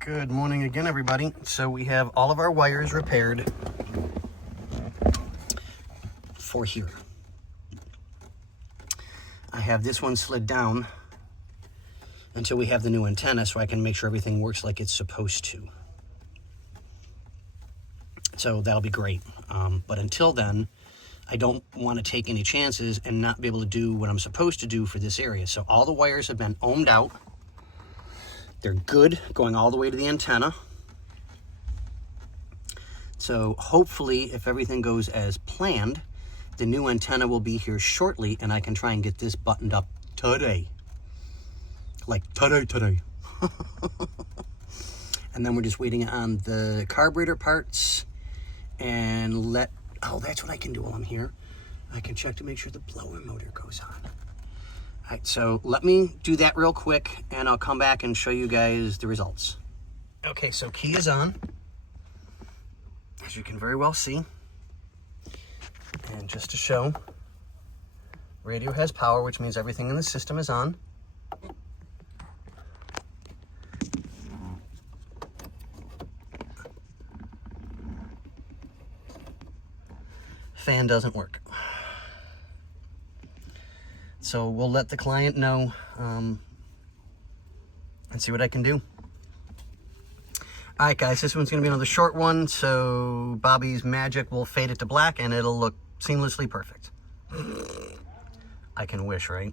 Good morning again, everybody. So we have all of our wires repaired for here. I have this one slid down until we have the new antenna so I can make sure everything works like it's supposed to. So that'll be great. But until then, I don't want to take any chances and not be able to do what I'm supposed to do for this area. So all the wires have been ohmed out. They're good, going all the way to the antenna. So hopefully, if everything goes as planned, the new antenna will be here shortly and I can try and get this buttoned up today. Like today. And then we're just waiting on the carburetor parts and oh, that's what I can do while I'm here. I can check to make sure the blower motor goes on. All right, so let me do that real quick and I'll come back and show you guys the results. Okay, so key is on, as you can very well see. And just to show, radio has power, which means everything in the system is on. Fan doesn't work. So we'll let the client know and see what I can do. All right, guys, this one's gonna be another short one, so Bobby's magic will fade it to black and it'll look seamlessly perfect. I can wish, right?